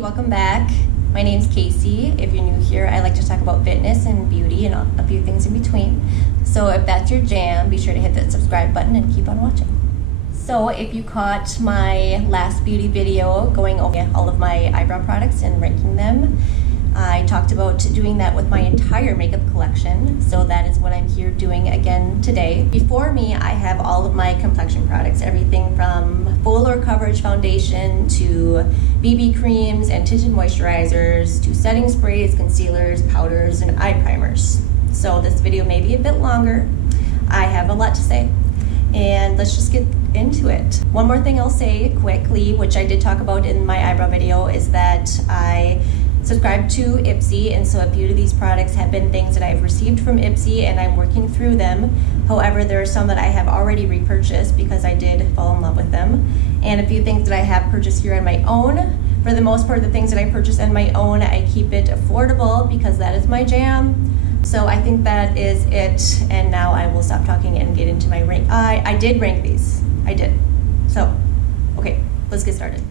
welcome back. My name's Casey. If you're new here, I like to talk about fitness and beauty and a few things in between. So if that's your jam, be sure to hit that subscribe button and keep on watching. So if you caught my last beauty video going over all of my eyebrow products and ranking them, I talked about doing that with my entire makeup collection, so that is what I'm here doing again today. Before me, I have all of my complexion products, everything from fuller coverage foundation to BB creams and tinted moisturizers to setting sprays, concealers, powders, and eye primers. So this video may be a bit longer. I have a lot to say, and let's just get into it. One more thing I'll say quickly, which I did talk about in my eyebrow video, is that I subscribe to Ipsy, and so a few of these products have been things that I've received from Ipsy and I'm working through them. However, there are some that I have already repurchased because I did fall in love with them, and a few things that I have purchased here on my own. For the most part, the things that I purchase on my own, I keep it affordable because that is my jam. So I think that is it, and now I will stop talking and get into my rank. I did rank these. I did. So, okay, let's get started.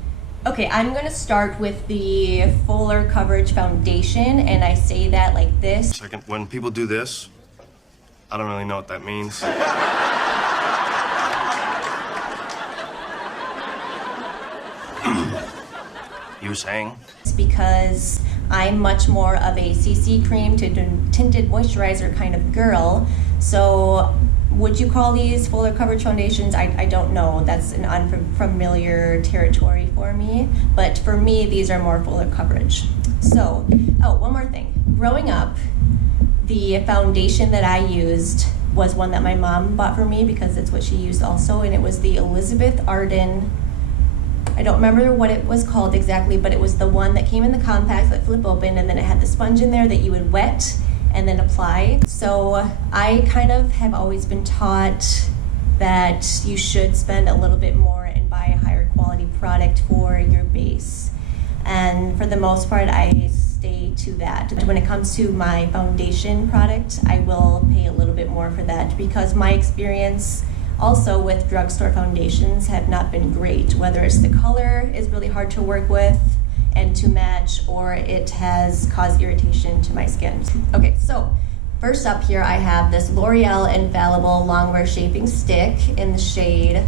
Okay, I'm gonna start with the fuller coverage foundation, and I say that like this. Second, when people do this, I don't really know what that means. You were saying? It's because I'm much more of a CC cream to tinted moisturizer kind of girl. So would you call these fuller coverage foundations? I don't know. That's an unfamiliar territory for me. But for me, these are more fuller coverage. So, oh, one more thing. Growing up, the foundation that I used was one that my mom bought for me because it's what she used also, and it was the Elizabeth Arden. I don't remember what it was called exactly, but it was the one that came in the compact that flip open, and then it had the sponge in there that you would wet and then apply. So I kind of have always been taught that you should spend a little bit more and buy a higher quality product for your base. And for the most part, I stay to that. When it comes to my foundation product, I will pay a little bit more for that because my experience also with drugstore foundations have not been great, whether it's the color is really hard to work with and to match, or it has caused irritation to my skin. Okay, so first up here I have this L'Oreal Infallible Longwear Shaping Stick in the shade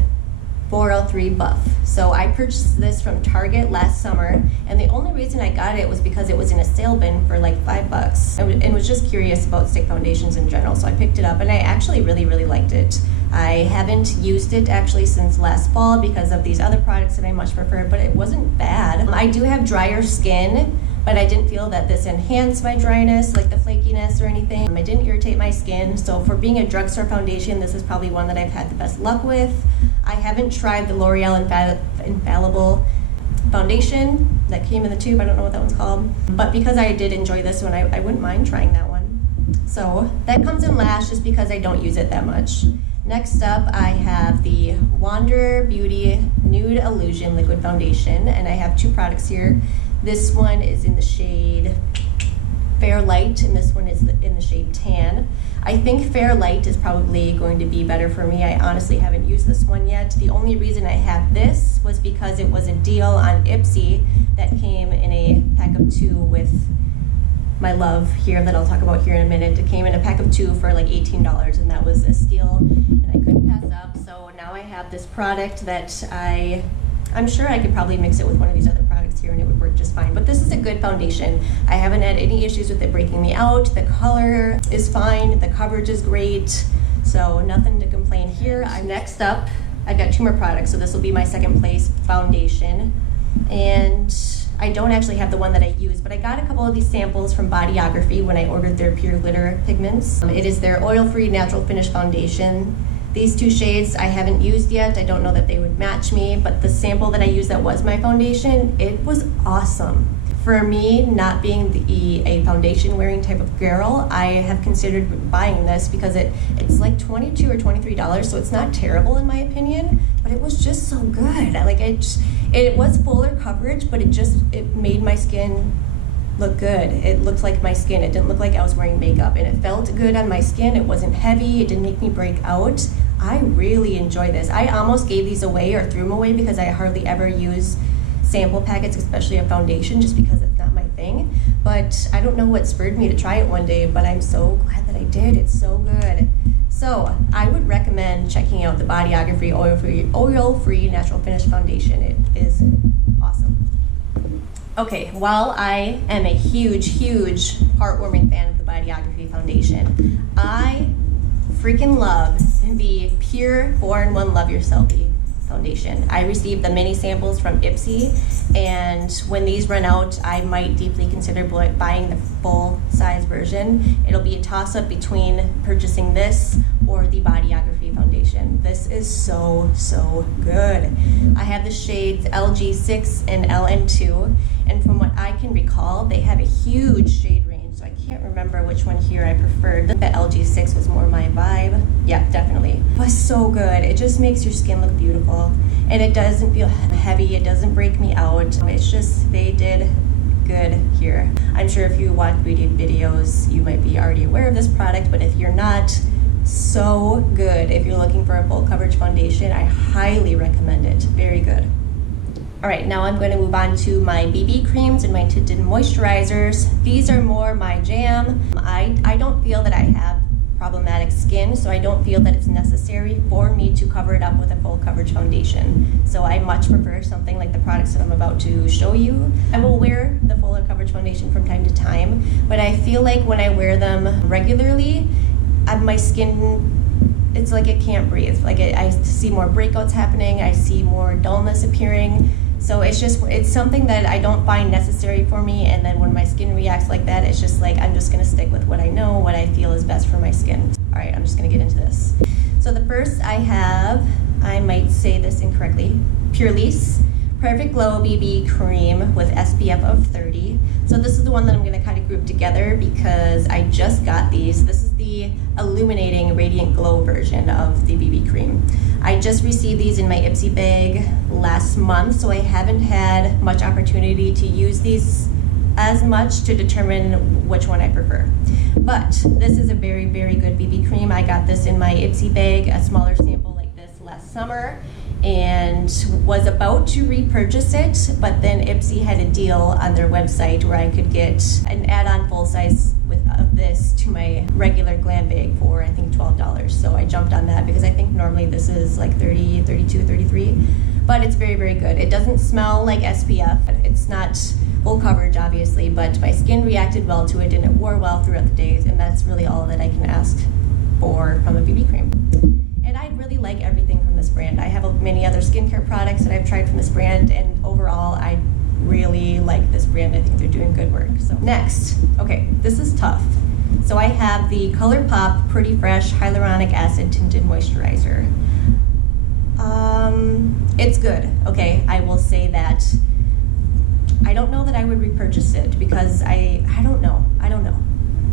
403 Buff. So I purchased this from Target last summer, and the only reason I got it was because it was in a sale bin for like $5 and was just curious about stick foundations in general. So I picked it up and I actually really liked it. I haven't used it actually since last fall because of these other products that I much prefer, but it wasn't bad. I do have drier skin, but I didn't feel that this enhanced my dryness, like the flakiness or anything. It didn't irritate my skin, so for being a drugstore foundation, this is probably one that I've had the best luck with. I haven't tried the L'Oreal Infallible foundation that came in the tube. I don't know what that one's called, but because I did enjoy this one, I wouldn't mind trying that one. So that comes in last just because I don't use it that much. Next up, I have the Wander Beauty Nude Illusion Liquid Foundation, and I have two products here. This one is in the shade Fair Light, and this one is in the shade Tan. I think Fair Light is probably going to be better for me. I honestly haven't used this one yet. The only reason I have this was because it was a deal on Ipsy that came in a pack of 2 with my love here that I'll talk about here in a minute. It came in a pack of 2 for like $18, and that was a steal, and I couldn't pass up. So now I have this product that I'm sure I could probably mix it with one of these other products here and it would work just fine. But this is a good foundation. I haven't had any issues with it breaking me out. The color is fine, the coverage is great, so nothing to complain here. Next up, I've got 2 more products, so this will be my second place foundation. And I don't actually have the one that I use, but I got a couple of these samples from Bodyography when I ordered their Pure Glitter pigments. It is their oil-free natural finish foundation. These 2 shades I haven't used yet. I don't know that they would match me, but the sample that I used that was my foundation, it was awesome. For me, not being a foundation wearing type of girl, I have considered buying this because it's like $22 or $23, so it's not terrible in my opinion, but it was just so good. It was fuller coverage, but it made my skin look good. It looked like my skin. It didn't look like I was wearing makeup, and it felt good on my skin. It wasn't heavy. It didn't make me break out. I really enjoy this. I almost gave these away or threw them away because I hardly ever use sample packets, especially a foundation, just because it's not my thing. But I don't know what spurred me to try it one day, but I'm so glad that I did. It's so good. So I would recommend checking out the Bodyography oil-free natural finish foundation. It is awesome. Okay, while I am a huge, heartwarming fan of the Bodyography foundation, I freaking love the Pure 4-in-1 Love Yourself foundation. I received the mini samples from Ipsy, and when these run out, I might deeply consider buying the full-size version. It'll be a toss-up between purchasing this or the Bodyography foundation. This is so good. I have the shades LG6 and LN2, and from what I can recall, they have a huge shade range, so I can't remember which one here I preferred. The LG6 was more my vibe. Yeah, definitely. It was so good. It just makes your skin look beautiful, and it doesn't feel heavy. It doesn't break me out. It's just, they did good here. I'm sure if you watch beauty videos, you might be already aware of this product, but if you're not, so good. If you're looking for a full coverage foundation, I highly recommend it. Very good. All right, now I'm going to move on to my BB creams and my tinted moisturizers. These are more my jam. I don't feel that I have problematic skin, so I don't feel that it's necessary for me to cover it up with a full coverage foundation. So I much prefer something like the products that I'm about to show you. I will wear the fuller coverage foundation from time to time, but I feel like when I wear them regularly, my skin, it's like it can't breathe. Like I see more breakouts happening, I see more dullness appearing. So it's something that I don't find necessary for me, and then when my skin reacts like that, it's just like, I'm just gonna stick with what I know, what I feel is best for my skin. All right, I'm just gonna get into this. So the first I have, I might say this incorrectly, Purely's Perfect Glow BB Cream with SPF of 30. So this is the one that I'm gonna kind of group together because I just got these. This is the illuminating radiant glow version of the BB cream. I just received these in my Ipsy bag last month, so I haven't had much opportunity to use these as much to determine which one I prefer. But this is a very good BB cream. I got this in my Ipsy bag, a smaller sample like this last summer, and was about to repurchase it, but then Ipsy had a deal on their website where I could get an add-on full size of this to my regular glam bag for I think $12. So I jumped on that because I think normally this is like 30, 32, 33, but it's very good. It doesn't smell like SPF. It's not full coverage obviously, but my skin reacted well to it and it wore well throughout the days, and that's really all that I can ask for from a BB cream. And I really like everything from this brand. I have many other skincare products that I've tried from this brand, and overall I really like this brand. I think they're doing good work. So next, okay, this is tough. So I have the ColourPop Pretty Fresh Hyaluronic Acid Tinted Moisturizer. It's good, okay, I will say that. I don't know that I would repurchase it because I don't know.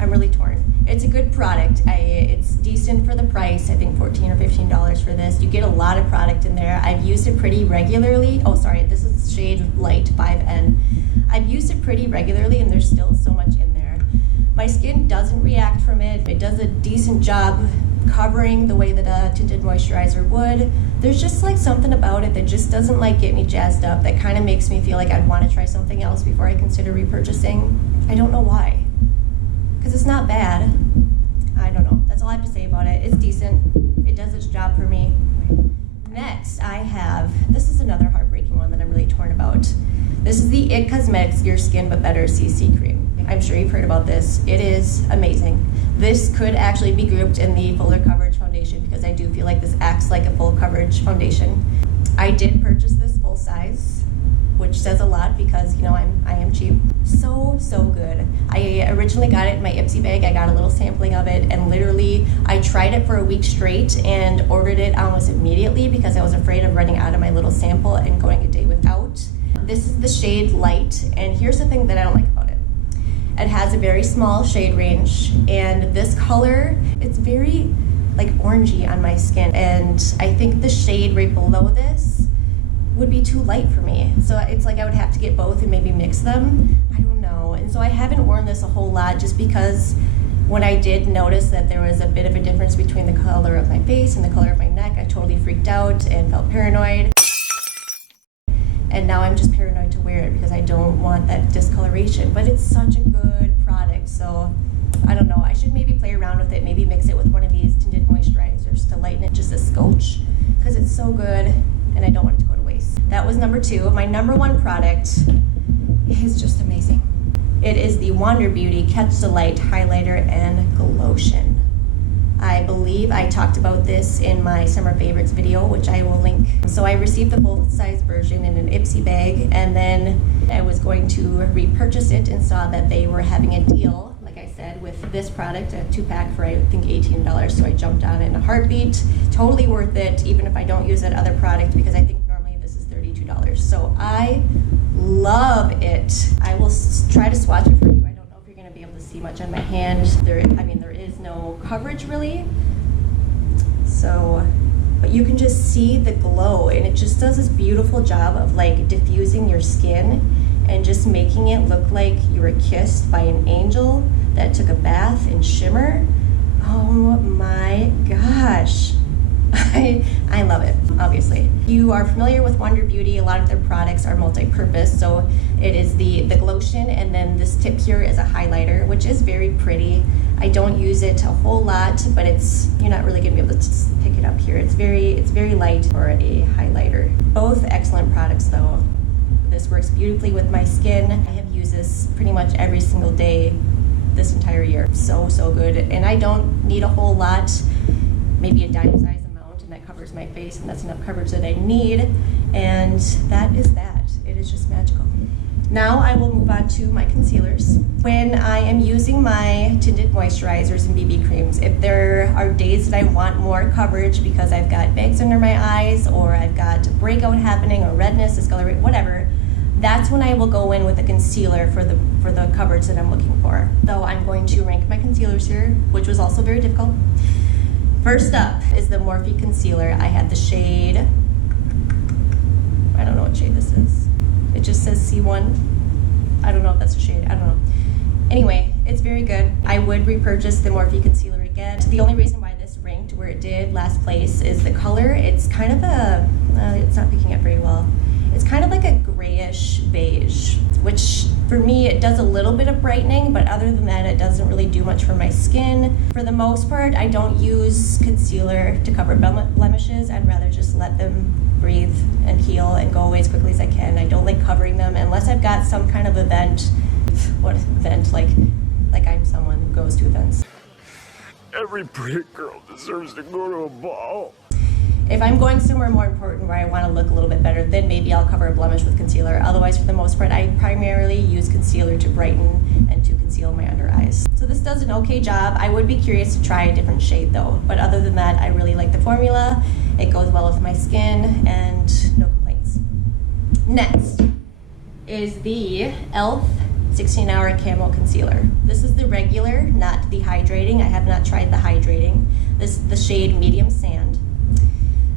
I'm really torn. It's a good product. It's decent for the price. I think $14 or $15 for this. You get a lot of product in there. I've used it pretty regularly. Oh, sorry, this is shade light 5N. I've used it pretty regularly and there's still so much in there. My skin doesn't react from it. It does a decent job covering the way that a tinted moisturizer would. There's just like something about it that just doesn't like get me jazzed up. That kind of makes me feel like I'd want to try something else before I consider repurchasing. I don't know why. Because it's not bad. I don't know. That's all I have to say about it. It's decent. It does its job for me. Next, I have, this is another heartbreaking one that I'm really torn about. This is the IT Cosmetics Your Skin But Better CC Cream. I'm sure you've heard about this. It is amazing. This could actually be grouped in the fuller coverage foundation because I do feel like this acts like a full coverage foundation. I did purchase this full size, which says a lot because, you know, I am cheap. So good. I originally got it in my Ipsy bag. I got a little sampling of it, and literally I tried it for a week straight and ordered it almost immediately because I was afraid of running out of my little sample and going a day without. This is the shade Light, and here's the thing that I don't like about it. It has a very small shade range, and this color, it's very like orangey on my skin, and I think the shade right below this would be too light for me. So it's like I would have to get both and maybe mix them. I don't know. And so I haven't worn this a whole lot just because when I did notice that there was a bit of a difference between the color of my face and the color of my neck, I totally freaked out and felt paranoid. And now I'm just paranoid to wear it because I don't want that discoloration. But it's such a good product, so I don't know. I should maybe play around with it, maybe mix it with one of these tinted moisturizers to lighten it just a scotch, because it's so good and I don't want it to go to waste. That was number 2. My number 1 product is just amazing. It is the Wander Beauty Catch the Light Highlighter and Glotion. I believe I talked about this in my summer favorites video, which I will link. So I received the full-size version in an Ipsy bag, and then I was going to repurchase it and saw that they were having a deal, like I said, with this product, a 2-pack for I think $18. So I jumped on it in a heartbeat. Totally worth it, even if I don't use that other product, because I think normally this is $32. So I love it. I will try to swatch it for you. I don't know if you're going to be able to see much on my hand. There is no coverage really. So, but you can just see the glow, and it just does this beautiful job of like diffusing your skin and just making it look like you were kissed by an angel that took a bath in shimmer. Oh my gosh. I love it, obviously. You are familiar with Wander Beauty. A lot of their products are multi-purpose. So it is the glotion, and then this tip here is a highlighter, which is very pretty. I don't use it a whole lot, but you're not really gonna be able to just pick it up here. It's very light for a highlighter. Both excellent products though. This works beautifully with my skin. I have used this pretty much every single day this entire year. So good. And I don't need a whole lot, maybe a dime size amount, and that covers my face, and that's enough coverage that I need. And that is that. It is just magical. Now I will move on to my concealers. When I am using my tinted moisturizers and BB creams, if there are days that I want more coverage because I've got bags under my eyes, or I've got breakout happening, or redness, discoloration, whatever, that's when I will go in with a concealer for the coverage that I'm looking for. So I'm going to rank my concealers here, which was also very difficult. First up is the Morphe concealer. I had the shade, I don't know what shade this is. It just says C1. I don't know if that's a shade, I don't know. Anyway, it's very good. I would repurchase the Morphe concealer again. The only reason why this ranked where it did last place is the color. It's kind of it's not picking up very well. It's kind of like a grayish beige, which for me, it does a little bit of brightening, but other than that, it doesn't really do much for my skin. For the most part, I don't use concealer to cover blemishes. I'd rather just let them breathe and heal and go away as quickly as I can. I don't like covering them unless I've got some kind of event. What event? Like I'm someone who goes to events. Every pretty girl deserves to go to a ball. If I'm going somewhere more important where I want to look a little bit better, then maybe I'll cover a blemish with concealer. Otherwise, for the most part, I primarily use concealer to brighten and to conceal my under eyes. So this does an okay job. I would be curious to try a different shade though. But other than that, I really like the formula. It goes well with my skin and no complaints. Next is the e.l.f. 16-hour Camo Concealer. This is the regular, not the hydrating. I have not tried the hydrating. This is the shade Medium Sand.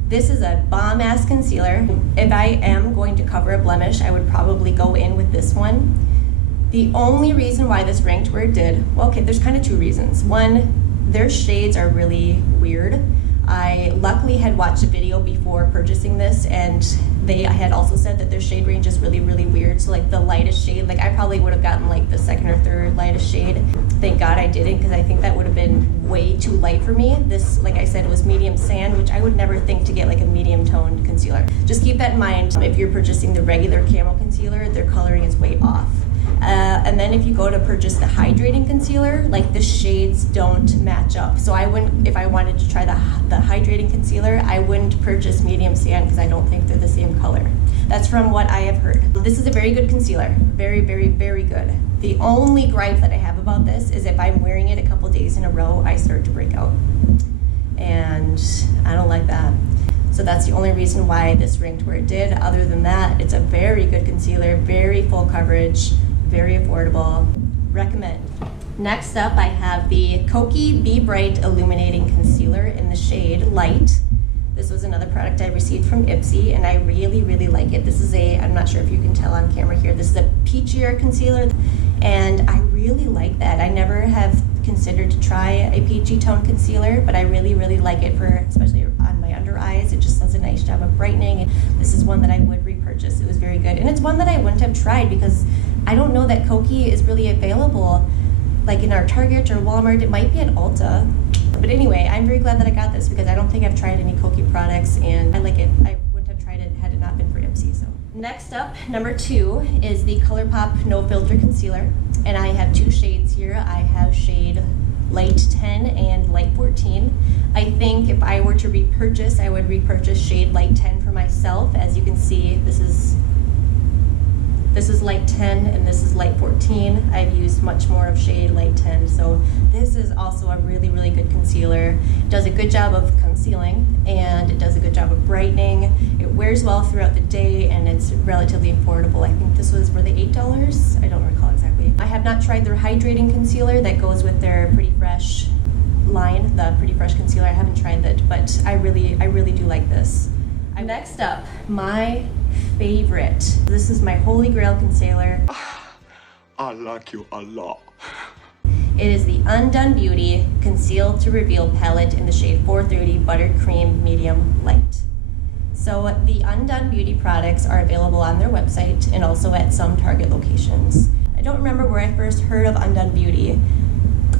This is a bomb-ass concealer. If I am going to cover a blemish, I would probably go in with this one. The only reason why this ranked where it did, well, okay, there's kind of 2 reasons. One, their shades are really weird. I luckily had watched a video before purchasing this, and I had also said that their shade range is really, really weird. So like the lightest shade, like I probably would have gotten like the 2nd or 3rd lightest shade. Thank God I didn't, because I think that would have been way too light for me. This, like I said, was Medium Sand, which I would never think to get like a medium toned concealer. Just keep that in mind. If you're purchasing the regular Camo Concealer, their coloring is way off. And then if you go to purchase the hydrating concealer, like the shades don't match up. So I wouldn't, if I wanted to try the hydrating concealer, I wouldn't purchase Medium Sand because I don't think they're the same color. That's from what I have heard. This is a very good concealer. Very, very, very good. The only gripe that I have about this is if I'm wearing it a couple days in a row, I start to break out. And I don't like that. So that's the only reason why this ranked where it did. Other than that, it's a very good concealer, very full coverage, very affordable. Recommend. Next up, I have the Kokie Be Bright Illuminating Concealer in the shade Light. This was another product I received from Ipsy, and I really, really like it. This is I'm not sure if you can tell on camera here, this is a peachier concealer, and I really like that. I never have considered to try a peachy tone concealer, but I really, really like it for, especially on my under eyes. It just does a nice job of brightening. This is one that I would repurchase purchase. It was very good. And it's one that I wouldn't have tried because I don't know that Kokie is really available like in our Target or Walmart. It might be at Ulta. But anyway, I'm very glad that I got this because I don't think I've tried any Kokie products and I like it. I wouldn't have tried it had it not been for Ipsy. So next up, number 2 is the ColourPop No Filter Concealer. And I have 2 shades here. I have shade Light 10 and Light 14. I think if I were to repurchase, I would repurchase shade Light 10 for myself. As you can see, this is Light 10 and this is Light 14. I've used much more of shade Light 10, so this is also a really, really good concealer. It does a good job of concealing and it does a good job of brightening. It wears well throughout the day and it's relatively affordable. I think this was, were they $8? I don't recall exactly. I have not tried their hydrating concealer that goes with their Pretty Fresh line, the Pretty Fresh concealer. I haven't tried that, but I really do like this. Next up, my favorite. This is my Holy Grail concealer. I like you a lot. It is the Undone Beauty Conceal to Reveal palette in the shade 430 Buttercream Medium Light. So the Undone Beauty products are available on their website and also at some Target locations. I don't remember where I first heard of Undone Beauty.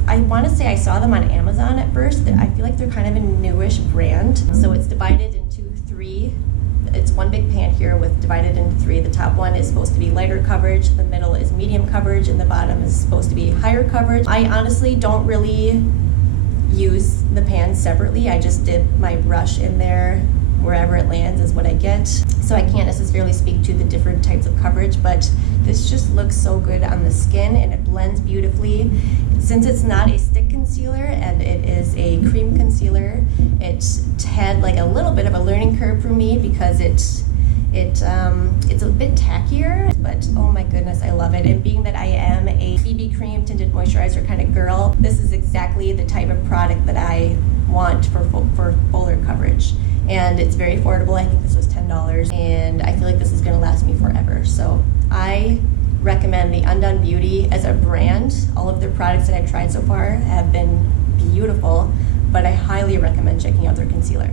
I want to say I saw them on Amazon at first. I feel like they're kind of a newish brand. So it's divided into 3. It's one big pan here with divided into 3. The top one is supposed to be lighter coverage, the middle is medium coverage, and the bottom is supposed to be higher coverage. I honestly don't really use the pans separately. I just dip my brush in there. Wherever it lands is what I get. So I can't necessarily speak to the different types of coverage, but this just looks so good on the skin and it blends beautifully. Since it's not a stick concealer and it is a cream concealer, it had like a little bit of a learning curve for me because it's a bit tackier, but oh my goodness, I love it. And being that I am a BB cream tinted moisturizer kind of girl, this is exactly the type of product that I want for fuller coverage. And it's very affordable. I think this was $10 and I feel like this is going to last me forever. So I recommend the Undone Beauty as a brand. All of their products that I've tried so far have been beautiful, but I highly recommend checking out their concealer.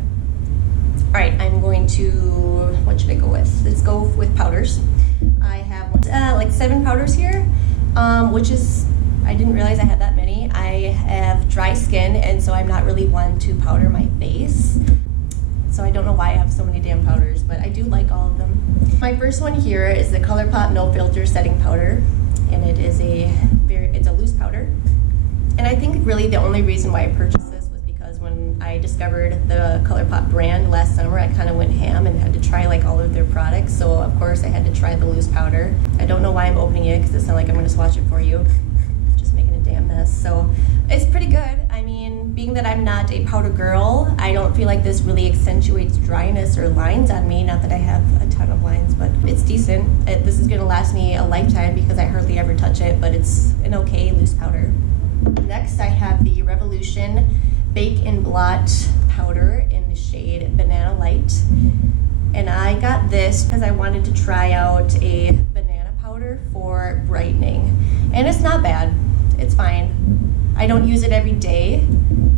All right, I'm going to, what should I go with? Let's go with powders. I have like 7 powders here, which is, I didn't realize I had that many. I have dry skin and so I'm not really one to powder my face. So I don't know why I have so many damn powders, but I do like all of them. My first one here is the ColourPop No Filter Setting Powder, and it is it's a loose powder. And I think really the only reason why I purchased this was because when I discovered the ColourPop brand last summer, I kind of went ham and had to try like all of their products. So of course I had to try the loose powder. I don't know why I'm opening it because it's not like I'm going to swatch it for you. Just making a damn mess. So it's pretty good. I mean, being that I'm not a powder girl, I don't feel like this really accentuates dryness or lines on me. Not that I have a ton of lines, but it's decent. This is going to last me a lifetime because I hardly ever touch it, but it's an okay loose powder. Next, I have the Revolution Bake and Blot powder in the shade Banana Light. And I got this because I wanted to try out a banana powder for brightening. And it's not bad. It's fine. I don't use it every day.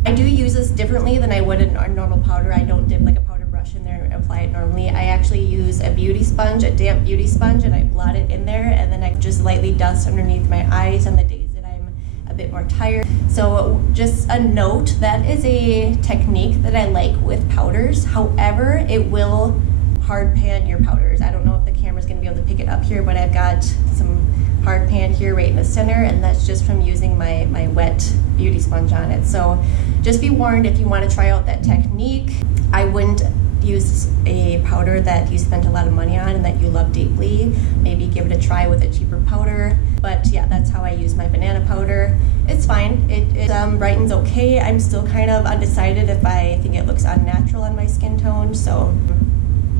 I do use this differently than I would a normal powder. I don't dip like a powder brush in there and apply it normally. I actually use a beauty sponge, a damp beauty sponge, and I blot it in there, and then I just lightly dust underneath my eyes on the days that I'm a bit more tired. So just a note, that is a technique that I like with powders. However, it will hard pan your powders. I don't know if the camera's gonna be able to pick it up here, but I've got some hard pan here right in the center, and that's just from using my wet beauty sponge on it. So just be warned if you want to try out that technique. I wouldn't use a powder that you spent a lot of money on and that you love deeply. Maybe give it a try with a cheaper powder. But yeah, that's how I use my banana powder. It's fine. It brightens okay. I'm still kind of undecided if I think it looks unnatural on my skin tone, so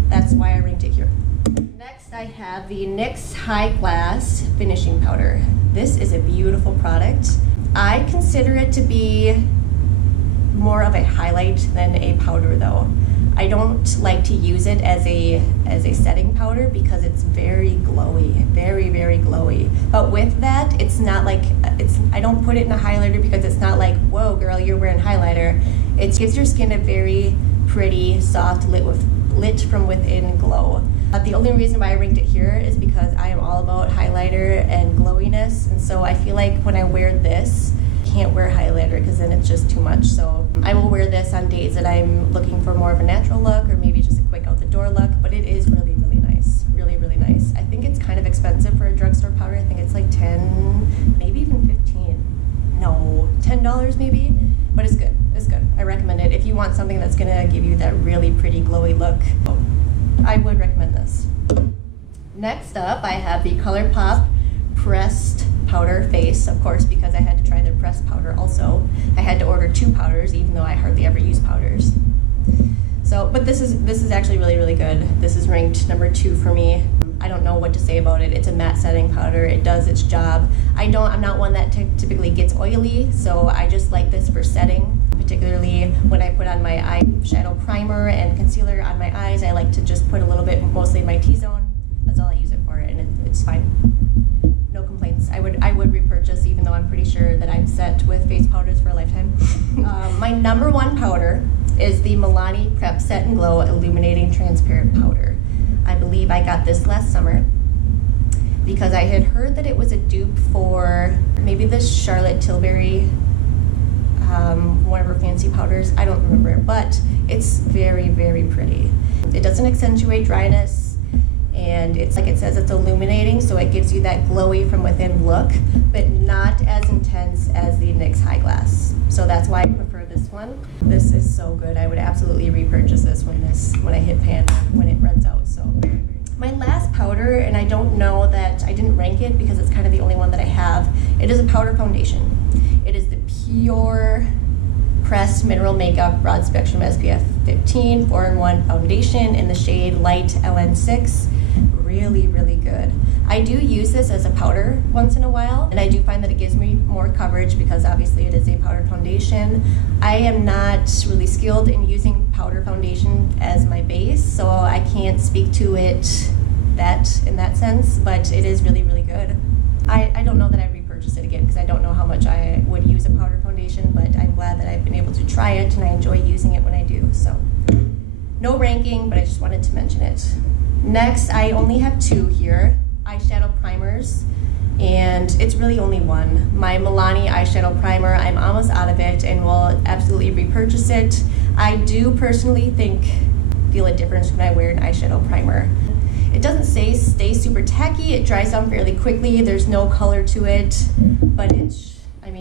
that's why I ranked it here. Next, I have the NYX High Glass Finishing Powder. This is a beautiful product. I consider it to be more of a highlight than a powder though. I don't like to use it as a setting powder because it's very glowy, very, very glowy. But with that, it's not like, I don't put it in a highlighter because it's not like, whoa girl, you're wearing highlighter. It gives your skin a very pretty, soft, lit from within glow. The only reason why I ranked it here is because I am all about highlighter and glowiness, and so I feel like when I wear this, I can't wear highlighter because then it's just too much. So I will wear this on days that I'm looking for more of a natural look or maybe just a quick out the door look, but it is really, really nice. Really, really nice. I think it's kind of expensive for a drugstore powder. I think it's like 10, maybe even 15. No, $10 maybe, but it's good. It's good. I recommend it. If you want something that's gonna give you that really pretty glowy look, I would recommend this. Next up, I have the ColourPop Pressed Powder Face, of course, because I had to try their pressed powder also. I had to order 2 powders, even though I hardly ever use powders. So, but this is actually really, really good. This is ranked number 2 for me. I don't know what to say about it. It's a matte setting powder. It does its job. I'm not one that typically gets oily, so I just like this for setting. Particularly when I put on my eyeshadow primer and concealer on my eyes, I like to just put a little bit, mostly in my T-zone. That's all I use it for, and it's fine. No complaints. I would repurchase, even though I'm pretty sure that I'm set with face powders for a lifetime. My number 1 powder is the Milani Prep Set and Glow Illuminating Transparent Powder. I believe I got this last summer because I had heard that it was a dupe for maybe the Charlotte Tilbury, one of her fancy powders. I don't remember, but it's very, very pretty. It doesn't accentuate dryness, and it's like it says, it's illuminating, so it gives you that glowy from within look, but not as intense as the NYX High Glass. So that's why I prefer this one. This is so good. I would absolutely repurchase this when I hit pan, when it runs out. So my last powder, and I don't know that I didn't rank it because it's kind of the only one that I have. It is a powder foundation. It is the Pure Pressed Mineral Makeup Broad Spectrum SPF 15 4-in-1 foundation in the shade Light LN6. Really, really good. I do use this as a powder once in a while, and I do find that it gives me more coverage because obviously it is a powder foundation. I am not really skilled in using powder foundation as my base, so I can't speak to it in that sense, but it is really, really good. I don't know that I repurchase it again because I don't know how much I would use a powder foundation, but I'm glad that I've been able to try it and I enjoy using it when I do. So no ranking, but I just wanted to mention it. Next, I only have 2 here, eyeshadow primers, and it's really only one. My Milani eyeshadow primer, I'm almost out of it and will absolutely repurchase it. I do personally feel a difference when I wear an eyeshadow primer. It doesn't stay super tacky, it dries down fairly quickly, there's no color to it, but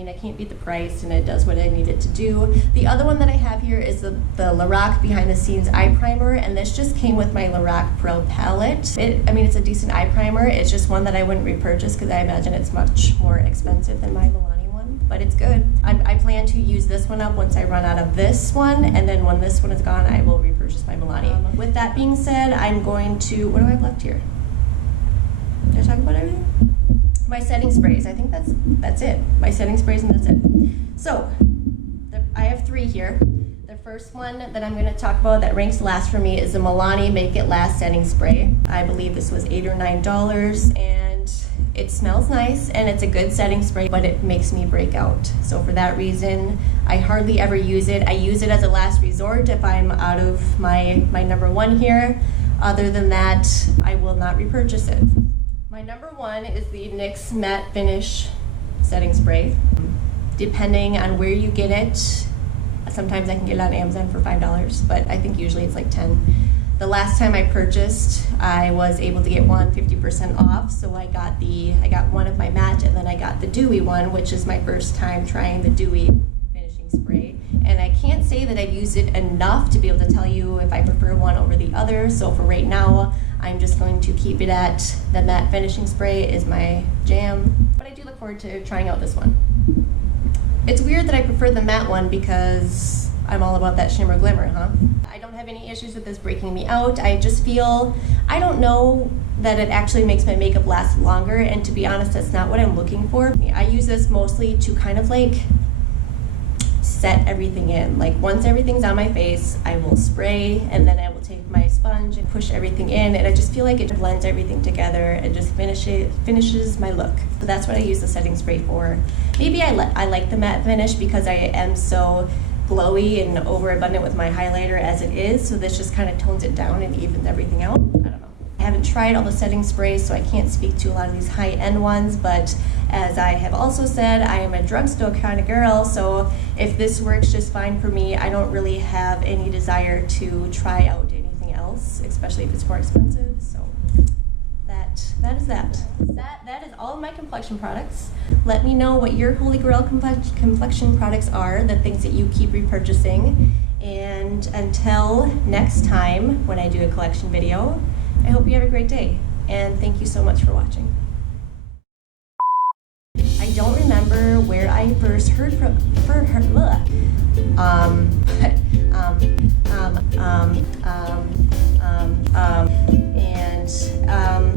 I can't beat the price and it does what I need it to do. The other one that I have here is the Lorac Behind the Scenes Eye Primer, and this just came with my Lorac Pro palette. It's a decent eye primer, it's just one that I wouldn't repurchase because I imagine it's much more expensive than my Milani one, but it's good. I plan to use this one up once I run out of this one, and then when this one is gone, I will repurchase my Milani. With that being said, I'm going to, what do I have left here? Did I talk about everything? My setting sprays, I think that's it. My setting sprays, and that's it. So, I have 3 here. The first one that I'm going to talk about that ranks last for me is the Milani Make It Last setting spray. I believe this was $8 or $9, and it smells nice, and it's a good setting spray, but it makes me break out. So for that reason, I hardly ever use it. I use it as a last resort if I'm out of my number 1 here. Other than that, I will not repurchase it. My number 1 is the NYX Matte Finish Setting Spray. Depending on where you get it, sometimes I can get it on Amazon for $5, but I think usually it's like $10. The last time I purchased, I was able to get one 50% off, so I got one of my matte, and then I got the dewy one, which is my first time trying the dewy finishing spray. And I can't say that I've used it enough to be able to tell you if I prefer one over the other, so for right now, I'm just going to keep it at the matte finishing spray is my jam, but I do look forward to trying out this one. It's weird that I prefer the matte one because I'm all about that shimmer glimmer, huh? I don't have any issues with this breaking me out. I just feel, I don't know that it actually makes my makeup last longer, and to be honest, that's not what I'm looking for. I use this mostly to kind of like set everything in. Like once everything's on my face, I will spray, and then I will take my sponge and push everything in, and I just feel like it blends everything together and just finishes my look. So that's what I use the setting spray for. Maybe I like the matte finish because I am so glowy and overabundant with my highlighter as it is, so this just kind of tones it down and evens everything out. I don't know. I I haven't tried all the setting sprays, so I can't speak to a lot of these high-end ones, but as I have also said, I am a drugstore kind of girl, so if this works just fine for me, I don't really have any desire to try out anything else, especially if it's more expensive. So that is that. That is all of my complexion products. Let me know what your holy grail complexion products are, the things that you keep repurchasing. And until next time when I do a collection video, I hope you have a great day. And thank you so much for watching. I don't remember where I first heard from and